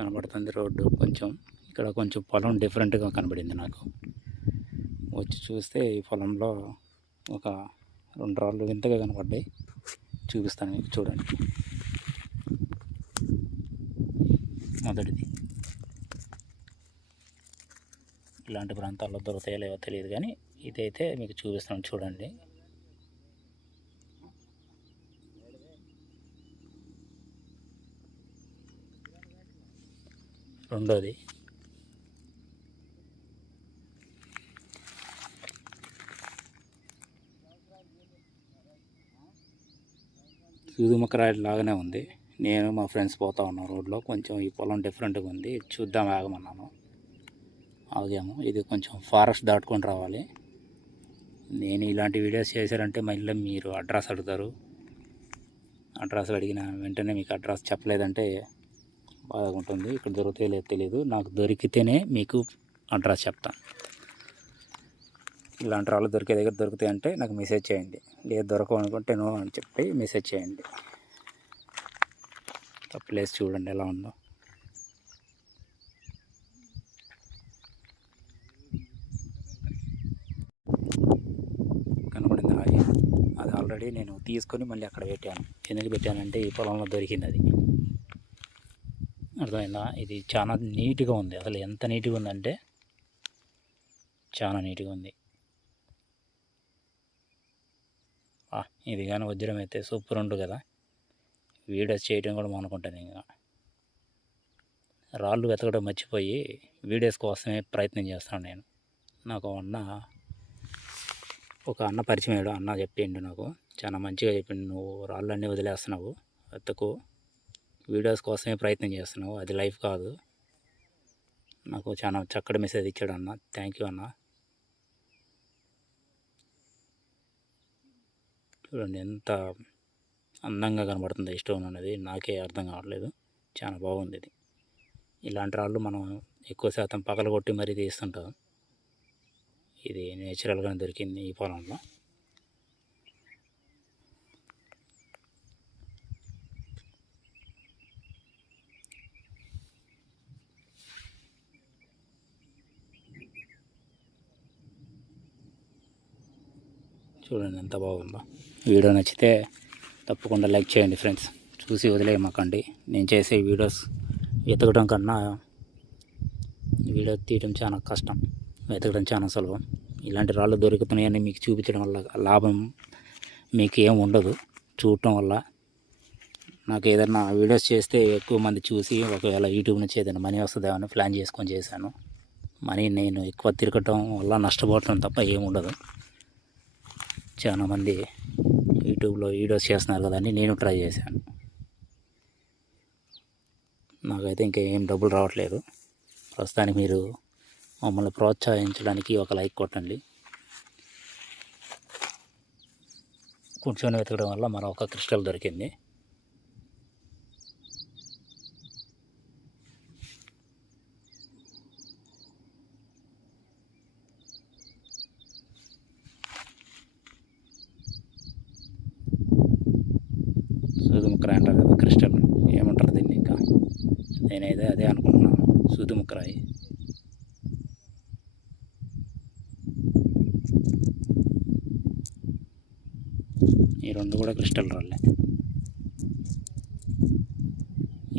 కనబడుతుంది రోడ్డు. కొంచెం ఇక్కడ కొంచెం పొలం డిఫరెంట్గా కనబడింది నాకు. వచ్చి చూస్తే ఈ పొలంలో ఒక 2 రాళ్ళు వింతగా కనపడ్డాయి. చూపిస్తాను మీకు, చూడండి. మొదటిది, ఇలాంటి ప్రాంతాల్లో దొరుకుతాయో లేవో తెలియదు, కానీ ఇదైతే మీకు చూపిస్తాను, చూడండి. రెండోది, సూదుమక్కరాయి లాగానే ఉంది. నేను మా ఫ్రెండ్స్ పోతా ఉన్నాం రోడ్లో. కొంచెం ఈ పొలం డిఫరెంట్గా ఉంది, చూద్దాం ఆగమన్నాను. ఆగాము. ఇది కొంచెం ఫారెస్ట్ దాటుకొని రావాలి. నేను ఇలాంటి వీడియోస్ చేశారంటే మళ్ళీ మీరు అడ్రస్ అడుగుతారు. అడ్రస్ అడిగిన వెంటనే మీకు అడ్రస్ చెప్పలేదంటే బాగా ఉంటుంది. ఇక్కడ దొరికితే లేదు తెలియదు. నాకు దొరికితేనే మీకు అడ్రస్ చెప్తాను. ఇలాంటి రాళ్ళు దొరికే దగ్గర దొరుకుతాయి అంటే నాకు మెసేజ్ చేయండి. లేదు దొరకవు అనుకుంటే నో అని చెప్పి మెసేజ్ చేయండి. ప్లేస్ చూడండి ఎలా ఉందో. కనబడింది రాయి. అది ఆల్రెడీ నేను తీసుకొని మళ్ళీ అక్కడ పెట్టాను. ఎందుకు పెట్టానంటే ఈ పొలంలో దొరికింది అది. అర్థమైందా? ఇది చాలా నీట్గా ఉంది. అసలు ఎంత నీట్గా ఉందంటే చాలా నీట్గా ఉంది. ఇది కానీ వజ్రం అయితే సూపర్ ఉండు కదా. వీడియోస్ చేయడం కూడా మానుకుంటాను. ఇంకా రాళ్ళు వెతకడం మర్చిపోయి వీడియోస్ కోసమే ప్రయత్నం చేస్తాను నేను. నాకు ఒక అన్న పరిచయం అయ్యాడు. అన్న చెప్పిండు నాకు, చాలా మంచిగా చెప్పిండు. నువ్వు రాళ్ళన్నీ వదిలేస్తున్నావు, వెతకు, వీడియోస్ కోసమే ప్రయత్నం చేస్తున్నావు, అది లైఫ్ కాదు. నాకు చాలా చక్కటి మెసేజ్ ఇచ్చాడు అన్న. థ్యాంక్ యూ అన్న. చూడండి ఎంత అందంగా కనబడుతుంది ఈ స్టోన్ అనేది. నాకే అర్థం కావట్లేదు. చాలా బాగుంది ఇది. ఇలాంటి రాళ్ళు మనం ఎక్కువ శాతం పగలగొట్టి మరీ తీస్తుంటాం. ఇది నేచురల్గానే దొరికింది ఈ పొలంలో. చూడండి ఎంత బాగుందో. వీడియో నచ్చితే తప్పకుండా లైక్ చేయండి ఫ్రెండ్స్. చూసి వదిలేయమాకండి. నేను చేసే వీడియోస్ వెతకడం కన్నా వీడియో తీయడం చాలా కష్టం, వెతకడం చాలా సులభం. ఇలాంటి రాళ్ళు దొరుకుతున్నాయని మీకు చూపించడం వల్ల లాభం మీకు ఏం ఉండదు. చూడటం వల్ల నాకు ఏదైనా వీడియోస్ చేస్తే ఎక్కువ మంది చూసి ఒకవేళ యూట్యూబ్ నుంచి ఏదైనా మనీ వస్తుందేమని ప్లాన్ చేసుకొని చేశాను. మనీ నేను ఎక్కువ తిరగటం వల్ల నష్టపోవటం తప్ప ఏమి ఉండదు. చాలామంది యూట్యూబ్లో వీడియోస్ చేస్తున్నారు కదా అని నేను ట్రై చేశాను. నాకైతే ఇంకా ఏం డబ్బులు రావట్లేదు. ప్రస్తుతానికి మీరు మమ్మల్ని ప్రోత్సహించడానికి ఒక లైక్ కొట్టండి. కూర్చొని వెతకడం వల్ల మరొక క్రిస్టల్ దొరికింది. సూదుముక్కరాయి అంటారు కదా, క్రిస్టల్ ఏమంటారు దీన్ని, ఇంకా నేనైతే అదే అనుకుంటున్నాను, సూదుముక్కరాయి. ఈ రెండు కూడా క్రిస్టల్ రాళ్ళే.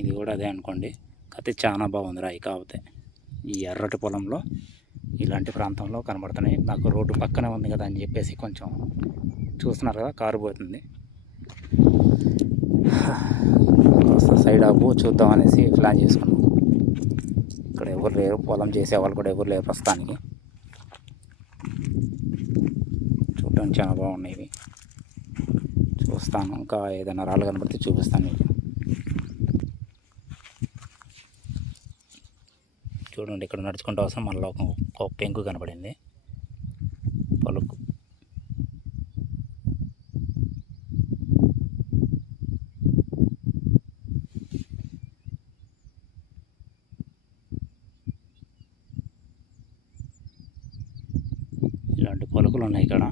ఇది కూడా అదే అనుకోండి. కాకపోతే చాలా బాగుంది రాయి. కాకపోతే ఈ ఎర్రటి పొలంలో ఇలాంటి ప్రాంతంలో కనబడుతున్నాయి. నాకు రోడ్డు పక్కనే ఉంది కదా అని చెప్పేసి కొంచెం చూస్తున్నారు కదా, కారు పోతుంది. సైడ్ ఆపు చూద్దాం అనేసి ప్లాన్ చేసుకున్నాం. ఇక్కడ ఎవరు లేరు, పొలం చేసేవాళ్ళు కూడా ఎవరు లేరు ప్రస్తుతానికి. చూడడానికి చాలా బాగున్నాయి ఇవి. చూస్తాను, ఇంకా ఏదైనా రాళ్ళు కనబడితే చూపిస్తాను మీకు. చూడండి, ఇక్కడ నడుచుకుంటూ వస్తాం, మళ్ళీ ఒక పెంకు కనబడింది, పలుకు. ఇలాంటి పలుకులు ఉన్నాయి ఇక్కడ.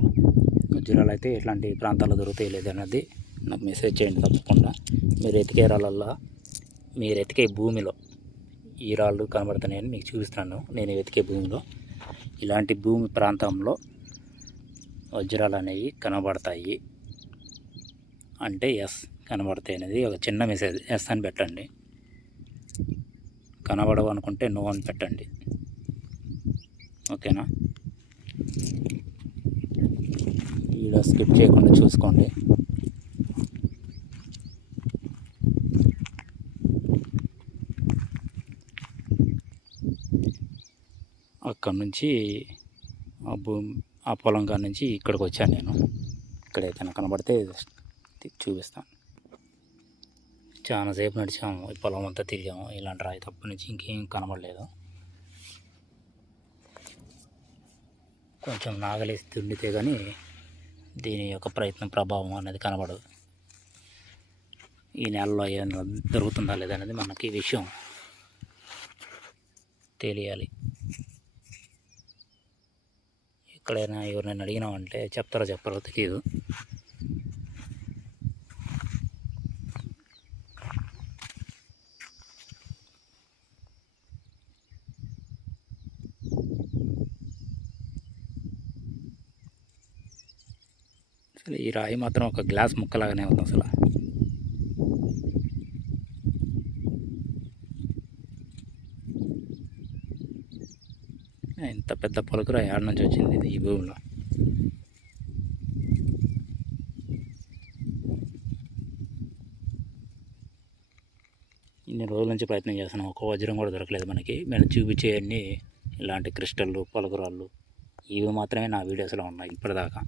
వజ్రాలు అయితే ఇట్లాంటి ప్రాంతాల్లో దొరుకుతాయి లేదన్నది నాకు మెసేజ్ చేయండి తప్పకుండా. మీరు ఎతికే రాళ్ళల్లో, మీరు ఎతికే భూమిలో ఈ రాళ్ళు కనబడుతున్నాయని మీకు చూపిస్తున్నాను. నేను వెతికే భూమిలో ఇలాంటి భూమి ప్రాంతంలో వజ్రాలు అనేవి కనబడతాయి అంటే ఎస్ కనబడతాయి అనేది ఒక చిన్న మెసేజ్. ఎస్ అని పెట్టండి. కనబడవు అనుకుంటే నో అని పెట్టండి. ఓకేనా? వీడియో స్కిప్ చేయకుండా చూసుకోండి. అక్కడ నుంచి ఆ పొలం కాడ నుంచి ఇక్కడికి వచ్చాను నేను. ఇక్కడైతే కనబడితే చూపిస్తాను. చాలాసేపు నడిచాము, ఈ పొలం అంతా తిరిగాము. ఇలాంటి రాయి తప్ప నుంచి ఇంకేం కనబడలేదు. కొంచెం నాగలేసి తుండితే కానీ దీని యొక్క ప్రయత్నం ప్రభావం అనేది కనబడదు. ఈ నెలలో ఏమైనా దొరుకుతుందా లేదా అనేది మనకి ఈ విషయం తెలియాలి. ఎక్కడైనా ఎవరినైనా అడిగినామంటే చెప్పరో తెలియదు. అసలు ఈ రాయి మాత్రం ఒక గ్లాస్ ముక్కలాగానే ఉంది. అసలు ఇంత పెద్ద పలుకురా ఏడ నుంచి వచ్చింది ఇది ఈ భూమిలో. ఇన్ని రోజుల నుంచి ప్రయత్నం చేస్తున్నాం, ఒక్క వజ్రం కూడా దొరకలేదు మనకి. మేము చూపించే అన్ని ఇలాంటి క్రిస్టళ్ళు, పలుకురాళ్ళు ఇవి మాత్రమే నా వీడియోస్లో ఉన్నాయి ఇప్పటిదాకా.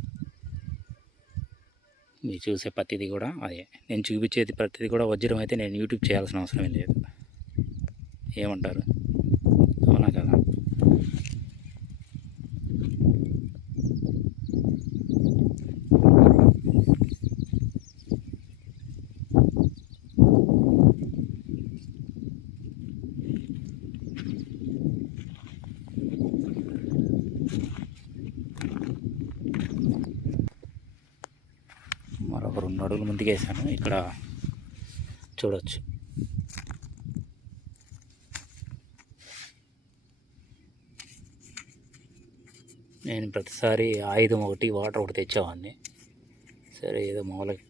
మీరు చూసే ప్రతిదీ కూడా అదే. నేను చూపించేది ప్రతిదీ కూడా వజ్రం అయితే నేను యూట్యూబ్ చేయాల్సిన అవసరం లేదు. ఏమంటారు? అవునా కదా? మరొక 2 అడుగులు ముందుకేసాను. ఇక్కడ చూడవచ్చు. నేను ప్రతిసారి ఆయుధం ఒకటి, వాటర్ ఒకటి తెచ్చేవాడిని. సరే ఏదో మామూలుగా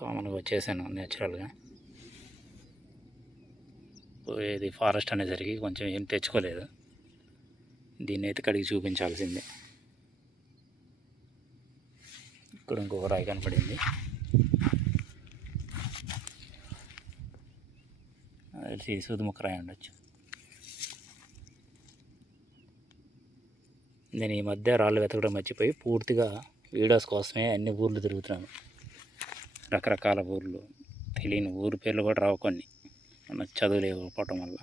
కామన్గా వచ్చేసాను నేచురల్గా. ఇది ఫారెస్ట్ అనేసరికి కొంచెం ఏం తెచ్చుకోలేదు. దీన్ని అయితే కడిగి చూపించాల్సిందే. ఇక్కడ ఇంకొక రాయి కనపడింది. అది సూదుముక్క రాయి ఉండొచ్చు. నేను ఈ మధ్య రాళ్ళు వెతకడం మర్చిపోయి పూర్తిగా వీడియోస్ కోసమే అన్ని ఊర్లు తిరుగుతున్నాను. రకరకాల ఊర్లు, తెలియని ఊరు పేర్లు కూడా రావు కొన్ని, మన చదువు లేకపోవటం వల్ల.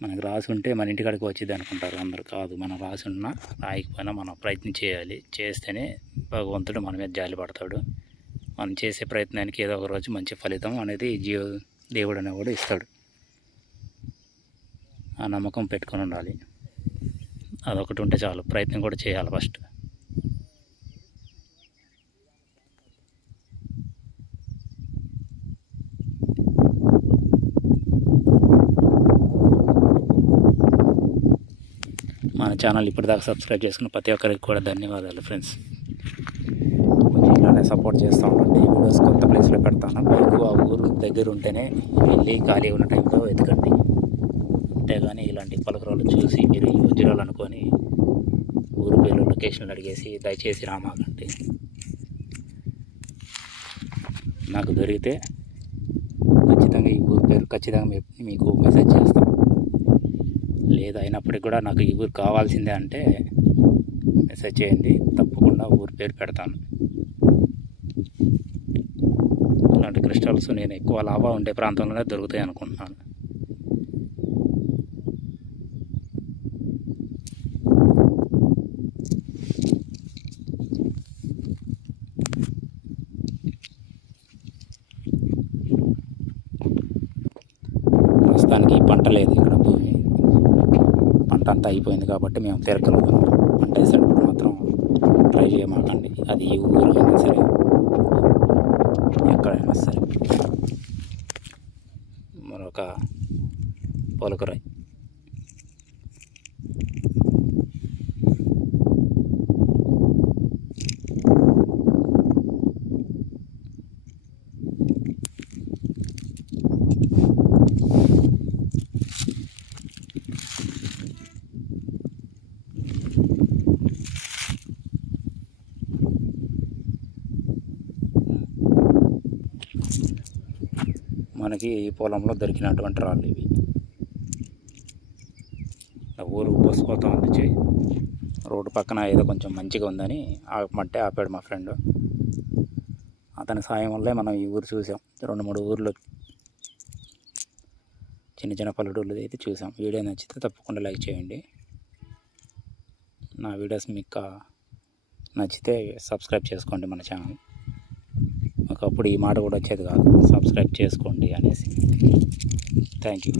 మనకు రాసి ఉంటే మన ఇంటికాడికి వచ్చింది అనుకుంటారు అందరు. కాదు, మనం రాసి ఉన్నా రాయకపోయినా మనం ప్రయత్నం చేయాలి. చేస్తేనే భగవంతుడు మన మీద జాలి పడతాడు. మనం చేసే ప్రయత్నానికి ఏదో ఒక రోజు మంచి ఫలితం అనేది దేవుడు అనేవాడు ఇస్తాడు. ఆ నమ్మకం పెట్టుకొని ఉండాలి. అదొకటి ఉంటే చాలు. ప్రయత్నం కూడా చేయాలి ఫస్ట్. మన ఛానల్ ఇప్పటిదాకా సబ్స్క్రైబ్ చేసుకున్న ప్రతి ఒక్కరికి కూడా ధన్యవాదాలు ఫ్రెండ్స్. కొంచెం ఇలానే సపోర్ట్ చేస్తూ ఉండండి. వీడియోస్ కొత్త ప్లేస్లో పెడతాను. మీకు ఆ ఊరు దగ్గర ఉంటేనే వెళ్ళి ఖాళీ ఉన్న టైంలో వెతకండి. అంతేగాని ఇలాంటి పలుకురాలు చూసి మీరు ఈ వజ్రాలు అనుకొని ఊరు పేరు లొకేషన్లు అడిగేసి దయచేసి రామాకండి. నాకు దొరికితే ఖచ్చితంగా ఈ ఊరు పేరు ఖచ్చితంగా మీకు మెసేజ్ చేస్తాను. లేదు అయినప్పటికీ కూడా నాకు ఈ ఊరు కావాల్సిందే అంటే మెసేజ్ చేయండి, తప్పకుండా ఊరు పేరు పెడతాను. ఇలాంటి క్రిస్టల్స్ నేను ఎక్కువ లాభా ఉండే ప్రాంతంలోనే దొరుకుతాయి అనుకుంటున్నాను. ప్రస్తుతానికి పంట లేదు ఇక్కడ. భూమి పంట అంతా అయిపోయింది కాబట్టి మేము తిరగలుగుతాం. పంట వేసేటప్పుడు మాత్రం ట్రై చేయమాకండి. అది ఈ ఊరు అయినా సరే, ఎక్కడైనా సరే. ఒక పొలకరాయి. మనకి ఈ పొలంలో దొరికినటువంటి రాళ్ళు ఇవి. ఊరు పోసుకోతా ఉంది చెయ్యి. రోడ్డు పక్కన ఏదో కొంచెం మంచిగా ఉందని ఆపమంటే ఆపాడు మా ఫ్రెండ్. అతని సాయం వల్లే మనం ఈ ఊరు చూసాం. 2-3 ఊర్లు చిన్న చిన్న పల్లెటూర్లు అయితే చూసాం. వీడియో నచ్చితే తప్పకుండా లైక్ చేయండి. నా వీడియోస్ మీకు నచ్చితే సబ్స్క్రైబ్ చేసుకోండి మన ఛానల్. ఒకప్పుడు ఈ మాట కూడా వచ్చేది కాదు, సబ్స్క్రైబ్ చేసుకోండి అనేసి. Thank you.